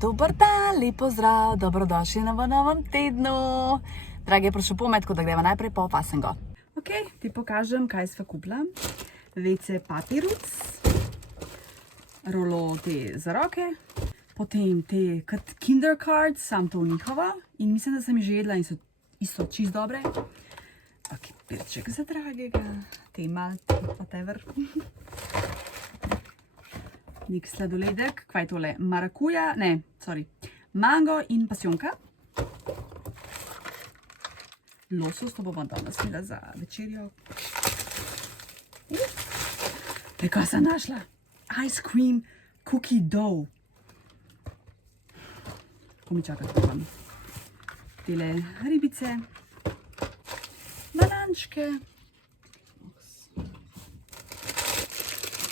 Dober dan, lep pozdrav, dobrodošli v novem tednu. Dragi, prošel pomet, tako da greva najprej po fasengo. Ok, ti pokažem, kaj sva kupila. WC papirus, rolo te za roke, potem te Kinder cards, sam to njihova in mislim, da sem jih že jedla in so isto čist dobre. Ok, perček za dragega, te malti, whatever. Nek sladoledek, kaj je tole? Marakuja, ne, sorry, mango in pasijonka. Losos, to bomo danes imela za večerjo. Kaj sem našla? Ice cream cookie dough. Ko mi čakati, da vam. Tele ribice, banančke.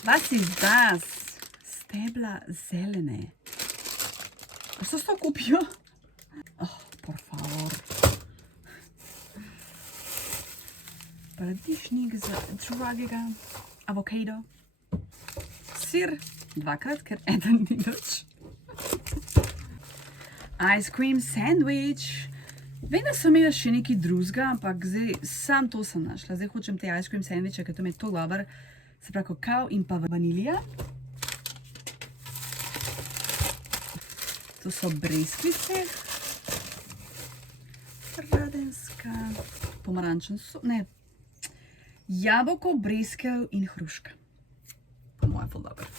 Was ist das? Stebla zelene. A što to kupio? Oh, por favor. Paradišnik za dragega. Avokado. Sir, dvakrat, ker eden ni nič. Ice cream sandwich. Vem, da sem imela še nekaj drugega, ampak zdaj sam to sem našla. Zdaj hočem te ice cream sandwiche, ker to mi je tako dober. Se pravi kakao in pa vanilija. To so breskvice, radenska, pomarančen sok, ne, jabolko, breskev in hruška. Po mojem ful dober.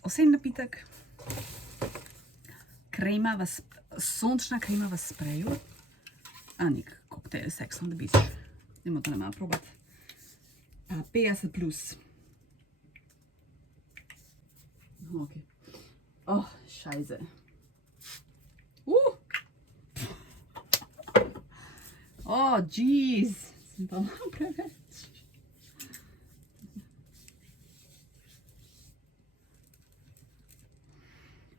Osebni napitek, krema sončna krema v spreju, a nek koktejl Sex on the Beach. Dajmo to nama probati. 50 plus. Ok. Oh, šajze. Oh, jeez. Sem pa malo preveč.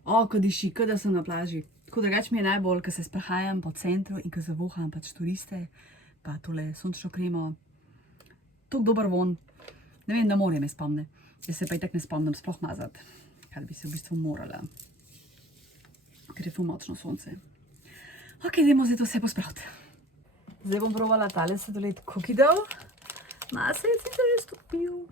Oh, ko diši, kot da sem na plaži. Tako drugače mi je najbolj, ko se sprehajam po centru in ko zavoham pač turiste, pa tole sončno kremo. Tok dober von. Ne vem, na morje me spomne. Jaz se pa itak ne spomnim sploh mazati, kar bi se v bistvu morala. Ker je ful močno sonce. Ok, dajmo zdaj to vse pospraviti. Zdaj bom probala tale sladoled cookie dough. Ma se je sicer že stopil.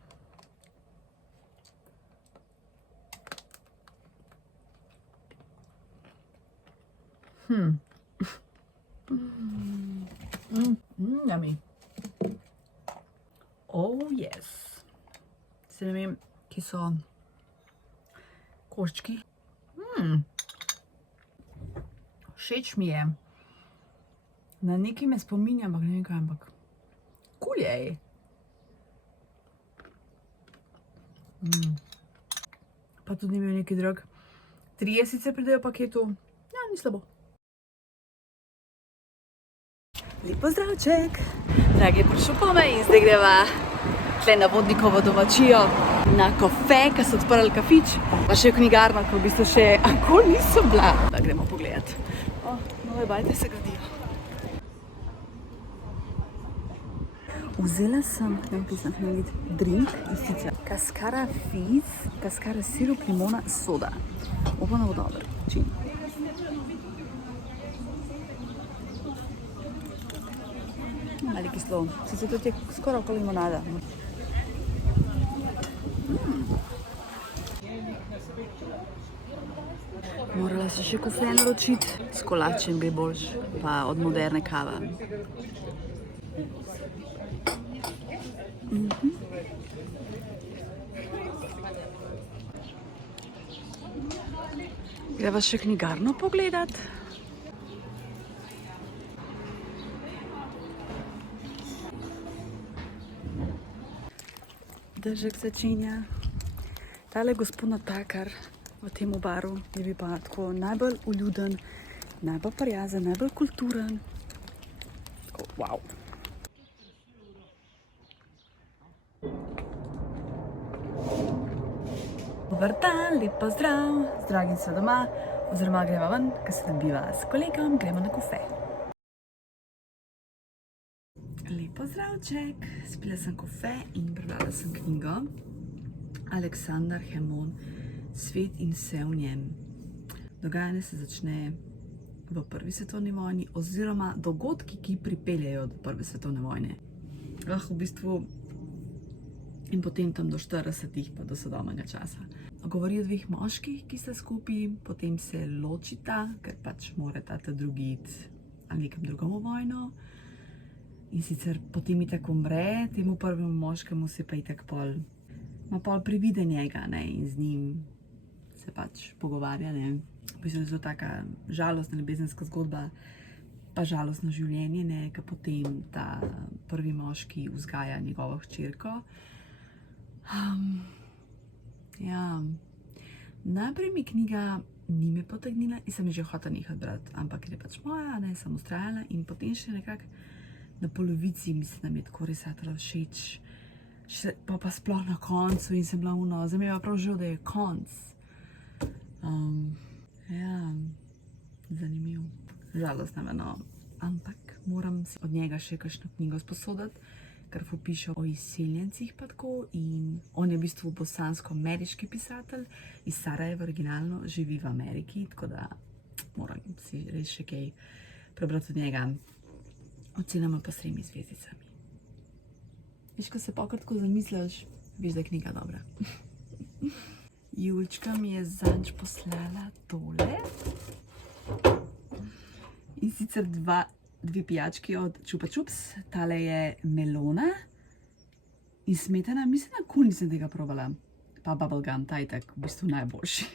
Yummy. Oh, yes. Se ne vem, ki so koščki. Všeč mi je. Na nekaj me spominja, ampak ne vem kaj, ampak kul je. Pa tudi ni bil nekaj drag. 3 sicer pridejo v paketu. Ja, ni slabo. Lep pozdravček. Dragi, prišel pome in zdaj greva tle na Vodnikovo domačijo na kafe, ker so odprli kafič, pa še v knjigarno, ko v bistvu še akol niso bila. Da gremo pogledat. Nove bajte se gradijo. Vzela sem, drink, in sicer Cascara Fizz, Cascara sirup, limona, soda. Upam, da bo dober. Čim. Mali kislo. Sicer to je skoraj okoli limonada. Morala se še kofe naročiti, s kolačem gre boljš, pa od Moderne kava. Greva še knjigarno pogledat. Dežek začenja. Tale gospod natakar v tem baru je bil pa tako najbolj uljuden, najbolj prijazen, najbolj kulturen. Tako, wow. Dober dan, lep pozdrav, zdragi so doma, oziroma greva ven, ker se tam biva s kolegom, gremo na kafe. Lep pozdravček, spila sem kafe in prebrala sem knjigo Aleksandar Hermon, Svet in vse v njem. Dogajanje se začne v Prvi svetovni vojni oziroma dogodki, ki pripeljejo do Prve svetovne vojne. V bistvu in potem tam do 40-ih pa do sodobnega časa. Govori o dveh moških, ki sta skupaj, potem se ločita, ker pač morata ta drugi iti na nekem drugom vojno. In sicer potem itak umre, temu prvemu moškemu se pa itak ima pol privide njega, ne, in z njim se pač pogovarja, ne. V bistvu je to taka žalostna ljubezenska zgodba, pa žalostno življenje, ne, ker potem ta prvi moški vzgaja njegovo hčerko. Ja, najprej mi knjiga ni me potegnila in sem že hotela nehati brati, ampak je pač moja, ne, sem vztrajala in potem še nekako na polovici, mislim, da mi je tako res ratalo všeč, pa sploh na koncu in sem bila zdaj mi je pa prav žal, da je konc. Ja, zanimiv. Žalostno, no, ampak moram si od njega še kakšno knjigo sposoditi, ker piše o izseljencih pa tako in on je v bistvu bosansko-ameriški pisatelj iz Sarajeva, originalno živi v Ameriki, tako da moram si res še kaj prebrati od njega. Ocenama pa s 3 zvezdicami. Veš, ko se pokratko zamisliš, veš, da je knjiga dobra. Julčka mi je zadnjič poslala tole. In sicer dve pijački od Chupa Chups. Tale je melona in smetana. Mislim, da nikoli nisem tega probala. Pa bubblegum, ta je tak v bistvu najboljši.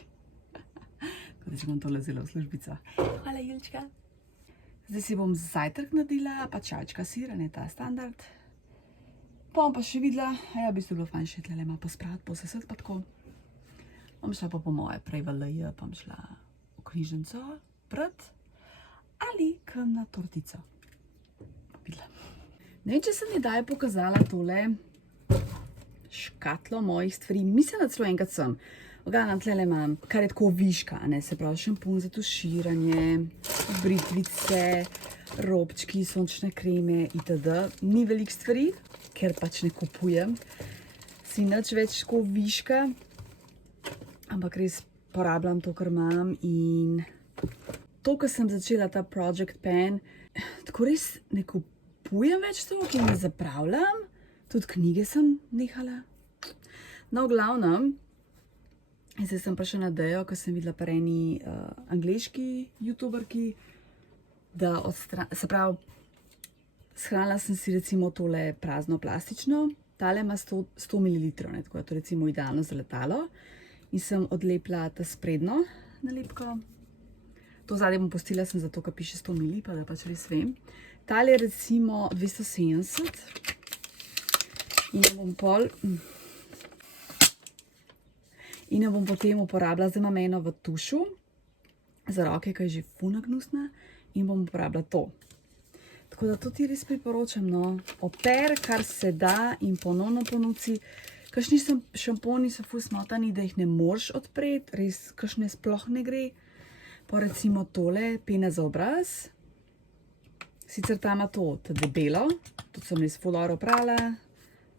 Tako da če bom tole vzela v službico. Hvala, Julčka. Zdaj si bom zajtrk naredila, pa čajčka sir, ne ta standard. Pa bom pa še videla, v bistvu bilo fajn še tlele malo pospraviti, posesati pa tako. Bom šla pa po moje prej v LJ, pa bom šla v knjižnico brati ali k na tortico. Videla. Ne vem, če sem kdaj pokazala tole škatlo mojih stvari. Mislim, da celo enkrat sem. Gledam, tlele imam, kar je tako viška, ne, se pravi šampon za tuširanje, britvice, robčki, sončne kreme itd. Ni veliko stvari, ker pač ne kupujem. Si nič več tako viška, ampak res porabljam to, kar imam in to, ko sem začela ta Project Pan, tako res ne kupujem več to, ker ne zapravljam. Tudi knjige sem nehala. No, v glavnem, in zdaj sem pa še na idejo, ko sem videla pri eni angleški youtuberki, da se pravi, shranila sem si recimo tole prazno plastično, tale ima 100 ml, ne, tako da to recimo idealno za letalo. In sem odlepila ta sprednjo nalepko. To zadnje bom pustila sem zato, ker piše 100 ml, pa da pač res vem. Tale je recimo 270 in jo bom in jo bom potem uporabila, zdaj imam eno v tušu za roke, ki je že ful gnusna in bom uporabila to. Tako da to ti res priporočam, no. Oper, kar se da in ponovno ponoci. Kakšni šamponi so ful smotani, da jih ne moreš odpreti, res kakšne sploh ne gre. Pa recimo tole, pena za obraz. Sicer ta ima to debelo, tudi sem res ful dobro prala,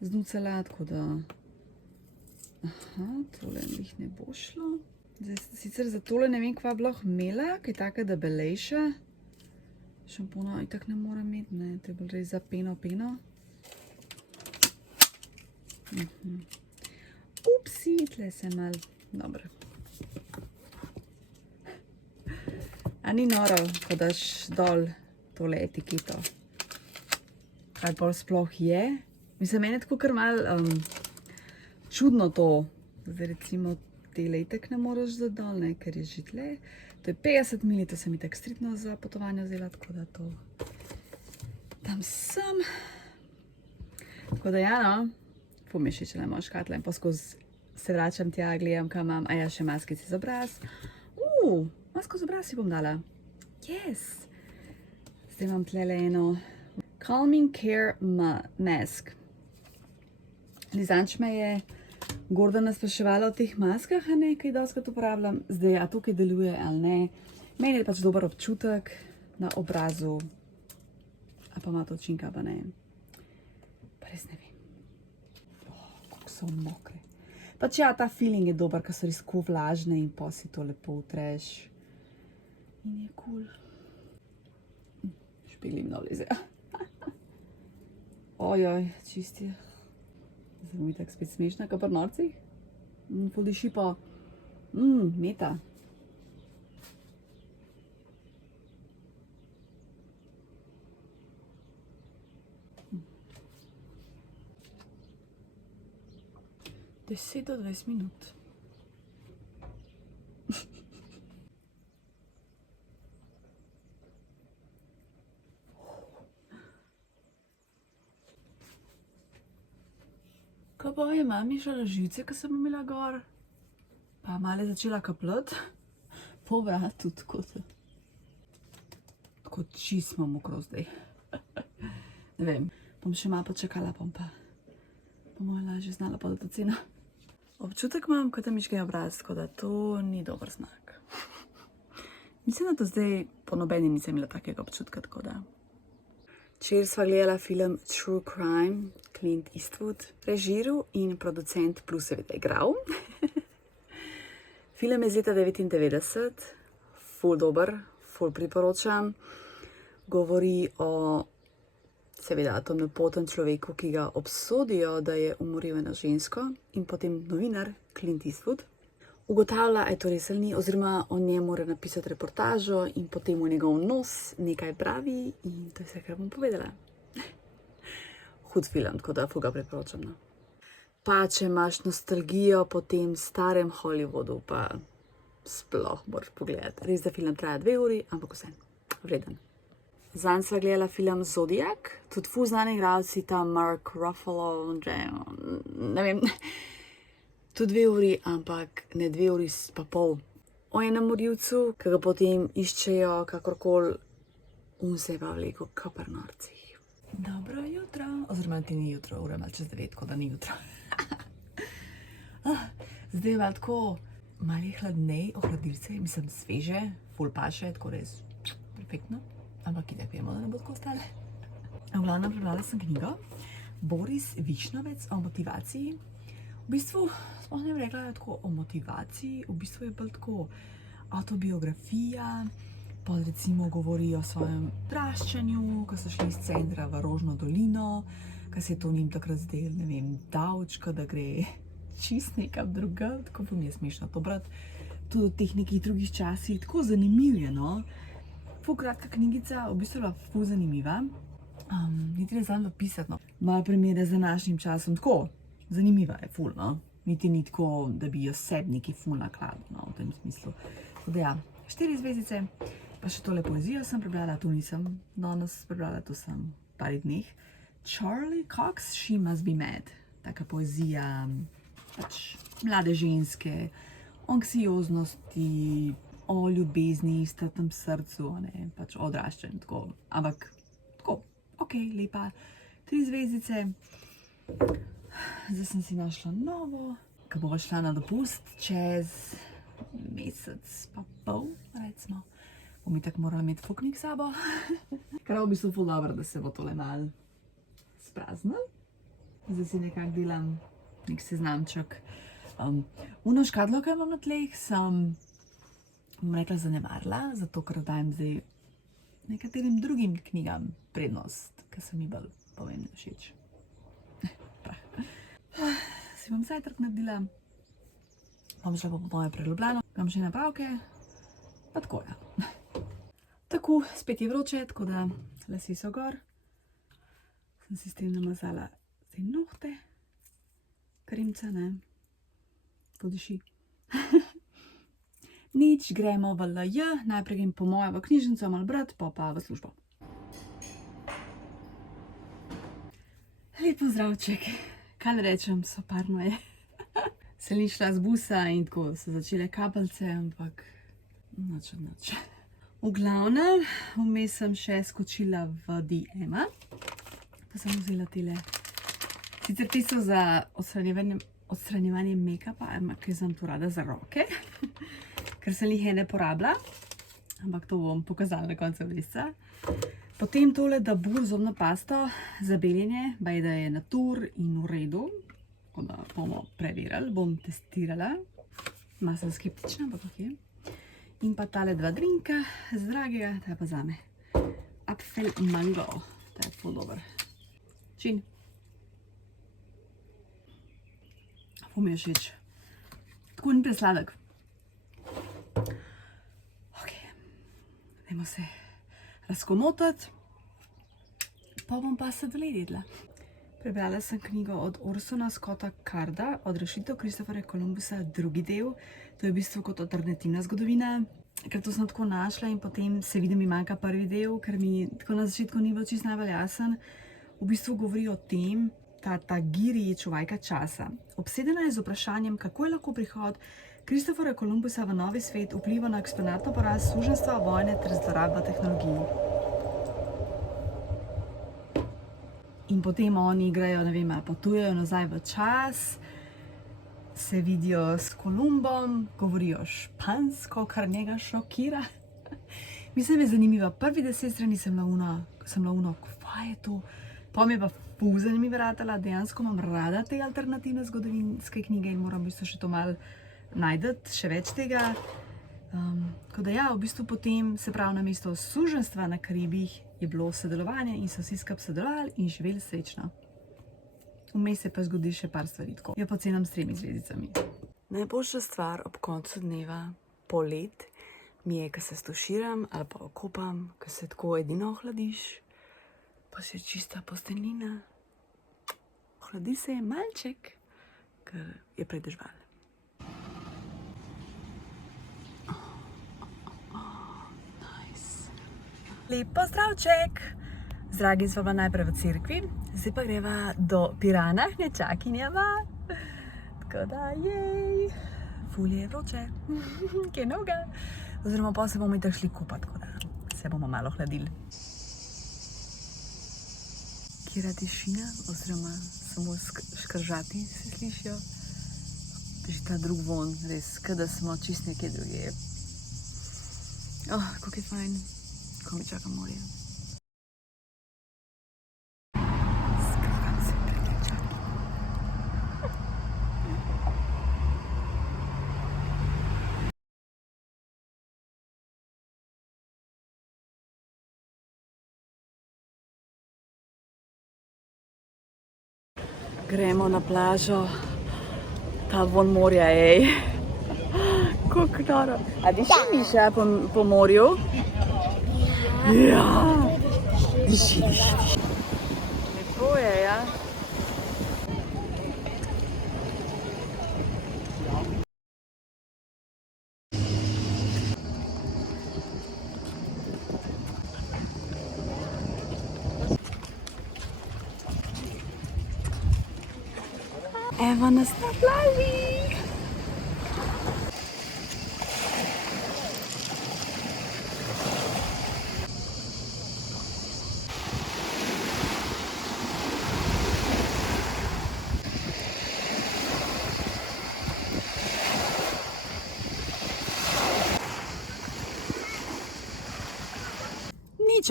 znucala, tako da tole jih ne bo šlo. Sicer za tole ne vem, kva bi lahko imela, kaj taka debelejša. Šampona itak ne morem imeti, ne, to je bolj res za peno. Upsi, tle se mal, dobro. A ni noro, ko daš dol tole etiketo. Kaj pol sploh je? Mislim, meni je tako kar mal čudno to. Zdaj recimo tele itak ne moraš za dol, ne, ker je že tle. To je 50 ml, to sem itak striktno za potovanje vzela, tako da to tam sem. Tako da ja, no, ful mi je všeč, da imam škatle in pa skozi se vračam tja, gledam, kaj imam. A ja, še maskice za obraz. Masko za obraz si bom dala. Yes! Zdaj imam tlele eno Calming Care Mask. Lizanč me je Gordana spraševala o teh maskah, a ne, kaj dostikrat uporabljam. Zdaj, a tukaj deluje ali ne. Meni je pač dober občutek na obrazu. A pa ima to učinka, pa ne. Pa res ne vem. Kako so mokre. Pač ja, ta feeling je dober, ker so res tako vlažne in pa si to lepo utreš. In je kul. Špegli mi dol leze. Ojoj, čist je. Zdaj mi tako spet smešna, kot pri norcih. Ful diši po meta. Deset do 20 minut. Ko pa je mami šala živce, ko sem imela gor, pa malo je začela kapljati, po vratu tako čist imam mokro zdaj. Ne vem, bom še malo počakala, bom pa moja lažje znala podati oceno. Občutek imam, kot da mižge obraz, tako da to ni dober znak. Mislim, da do zdaj po nobeni nisem imela takega občutka, tako da. Včeraj sva gledala film True Crime, Clint Eastwood, režiral in producent plus seveda igral. Film je iz leta 1999, ful dober, ful priporočam. Govori o seveda temnopoten človeku, ki ga obsodijo, da je umoril eno žensko, in potem novinar Clint Eastwood ugotavlja, je to res ali ni, oziroma o njem mora napisati reportažo in potem v njegov nos nekaj pravi in to je vse, kar bom povedala. Hud film, tako da ful ga priporočam. No. Pa če imaš nostalgijo po tem starem Hollywoodu, pa sploh moraš pogledati. Res, da film traja 2 uri, ampak vse, vreden. Zanj sva gledala film Zodiac, tudi ful znani igralci, tam Mark Ruffalo, ne vem, tudi 2 uri, ampak ne 2 uri pa pol. O enem morilcu, ki ga potem iščejo kakorkoli, se je pa vlekel kot pri norcih. Dobro jutro, oziroma ti ni jutro, ura malo čez 9, tako da ni jutro. Zdaj je malo tako, malo je hladnej, ohladilce, mislim sveže, ful paše, tako res perfektno. Ampak itak vemo, da ne bo tako ostale. V glavnem prebrala sem knjigo Boris Višnovec o motivaciji. V bistvu, sploh ne bi rekla tako o motivaciji, v bistvu je bolj tako avtobiografija, pa recimo govori o svojem odraščanju, ko so šli iz centra v Rožno dolino, ko se je to njim takrat zdelo, ne vem, davčko, da gre čist nekam drugam, tako pa mi je smešno to brati. Tudi v teh nekih drugih časih, tako zanimiv je, no. Ful kratka knjigica, v bistvu je bila ful zanimiva. Niti ne znam napisati, no. Malo primere z današnjim časom, tako, zanimiva je ful, no. Niti ni tako, da bi jo sebi neki ful nakladil, no, v tem smislu. Tako da ja, 4 zvezdice, pa še tole poezijo sem prebrala, tu nisem danes prebrala, tu sem v par dneh. Charlie Cox, She Must Be Mad. Taka poezija, pač mlade ženske, o anksioznosti, o ljubezni, strtem srcu, ne, pač o odraščanju, tako, ampak tako, ok, lepa, 3 zvezdice. Zdaj sem si našla novo, ko bova šla na dopust čez mesec pa pol, recimo. Bom itak morala imeti ful knjig s sabo. Kar v bistvu ful dobro, da se bo tole malo spraznilo. Zdaj si nekako delam nek seznamček. Uno škatlo, ki imam na tleh, sem bom rekla zanemarila, zato ker dajem zdaj nekaterim drugim knjigam prednost, ker so mi bolj pomembne všeč. Si bom zajtrk naredila, bom šla pa po moje pred Ljubljano, imam še napravke, pa tako ja. Tako, spet je vroče, tako da lasje so gor. Sem si s tem namazala zdaj nohte, kremca, ne, podiši. Nič, gremo v LJ, najprej grem po moje v knjižnico malo brati, pa v službo. Lep pozdravček, kaj rečem, soparno je. Sem šla z busa in tako so začele kapljice, ampak nič od nič. V glavnem, vmes sem še skočila v DM-a, pa sem vzela tele. Sicer te so za odstranjevanje make-upa, ker sem to rada za roke. Ker sem jih ne porabila, ampak to bom pokazala na koncu meseca. Potem tole Dabur zobno pasto za beljenje, baj da je natur in v redu, tako da bomo preverili, bom testirala. Malo sem skeptična, ampak ok. In pa tale dva drinka z dragega, ta je pa zame. Apfel mango, ta je ful dober. Čin. Ful mi je všeč. Tako ni presladek. Ok, dajmo se razkomotati. Pa bom pa sladoled jedla. Prebrala sem knjigo od Ursula Scotta Carda, Odrešitev Kristoforja Kolumbusa, drugi del. To je v bistvu kot alternativna zgodovina, ker to sem tako našla in potem se vidi, mi manjka prvi del, ker mi tako na začetku ni bil čisto najbolj jasen. V bistvu govori o tem, ta Giri je čuvajka časa. Obsedena je z vprašanjem, kako je lahko prihod Kristoforja Kolumbusa v novi svet vplival na eksponatno porast suženjstva, vojne ter zlorab v tehnologiji. In potem oni igrajo, ne vem, potujejo nazaj v čas, se vidijo s Kolumbom, govorijo špansko, kar njega šokira. Mislim, je zanimiva. Prvi 10 strani sem launo, kva je to? Pa mi je pa ful zanimiva ratala, dejansko imam rada te alternativne zgodovinske knjige in moram v bistvu še to malo najdeti, še več tega. Tako da ja, v bistvu potem, se pravi, na mesto suženjstva na Karibih je bilo sodelovanje in so vsi skupaj sodelovali in živeli srečno. Vmes se pa zgodi še par stvari tako. Jo pocenam s 3 zvezdicami. Najboljša stvar ob koncu dneva, poleti, mi je, ko se stuširam ali pa okopam, ko se tako edino ohladiš, pa se čista posteljnina. Ohladi se je malček, ker je predežval. Lep pozdravček! Zdragi, sva bila najprej v cerkvi, zdaj pa greva do Pirana, hnečakinjava. Tako da, jej! Ful je vroče, kaj noga. Oziroma pa se bomo itak šli kupat, tako da se bomo malo hladili. Kjera tišina, oziroma samo škržati se slišijo. Že ta drug von, res, kada smo čist nekje druge. Oh, kako je fajn. Ko mi čaka morje. Skrivam se pred hnečaki. Gremo na plažo. Ta von morja, ej. Kako noro. A diši Miša po morju? Ja, diši. Lepo je, ja. Evo nas na plaži.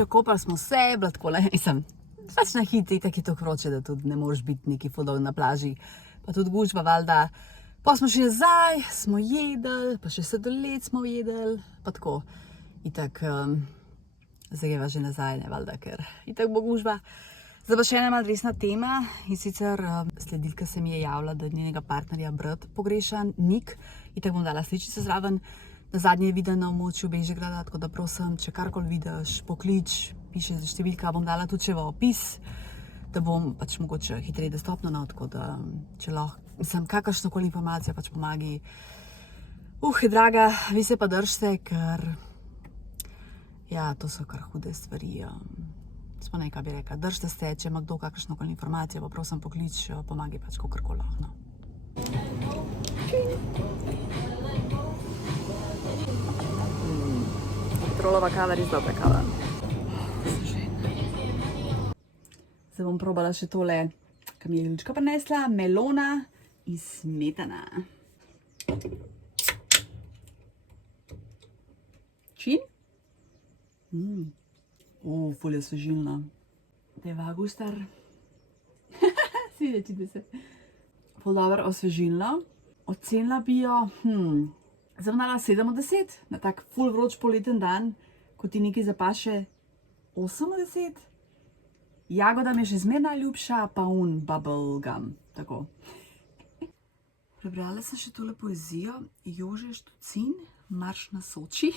Okopali smo se, bila takole, mislim, pač na hitri, tako je to vroče, da tudi ne moreš biti neki ful dolgo na plaži. Pa tudi gužva, valjda. Pa smo šli nazaj, smo jedli, pa še sladoled smo jedli, pa tako. Itak, zdaj greva že nazaj, ne, valjda, ker itak bo gužva. Zdaj pa še ena malo resna tema in sicer sledilka se mi je javila, da njenega partnerja brat pogrešan, Nik. Itak bom dala sličico zraven. Na zadnje je videl na območju Bežigrada, tako da prosim, če karkoli vidiš, poklič, piše številka, bom dala tudi še v opis, da bom pač mogoče hitreje dostopna, no, tako da če lahko, mislim, kakršnokoli informacija pač pomagi. Draga, vi se pa držite, ker ja, to so kar hude stvari. Smo nekaj bi rekla, držite se, če ima kdo kakršnokoli informacijo, pa prosim poklič, pomagi pač kakorkoli lahko, no. Trolova kava, res dobra kava. Zdaj bom probala še tole, kar mi je Ljučka prinesla, melona in smetana. Čin? Ful je osvežilna. Deva gustar. Svidečite se. Ful dobro osvežilno. Ocenila bi jo, Zdaj bom dala 7 od 10, na tak full vroč poleten dan, ko ti nekaj zapaše 8 od 10. Jagoda mi je še zmeraj najljubša, pa bubble gum, tako. Prebrala sem še tole poezijo, Jože Štucin, Marš na Soči.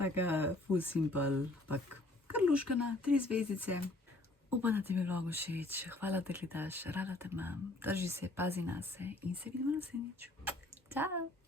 Taka full simple, pak kar luškana, 3 zvezdice. Upam, da ti je vlog všeč, hvala, da gledaš, rada te imam, drži se, pazi na se in se vidimo naslednjič. Ciao!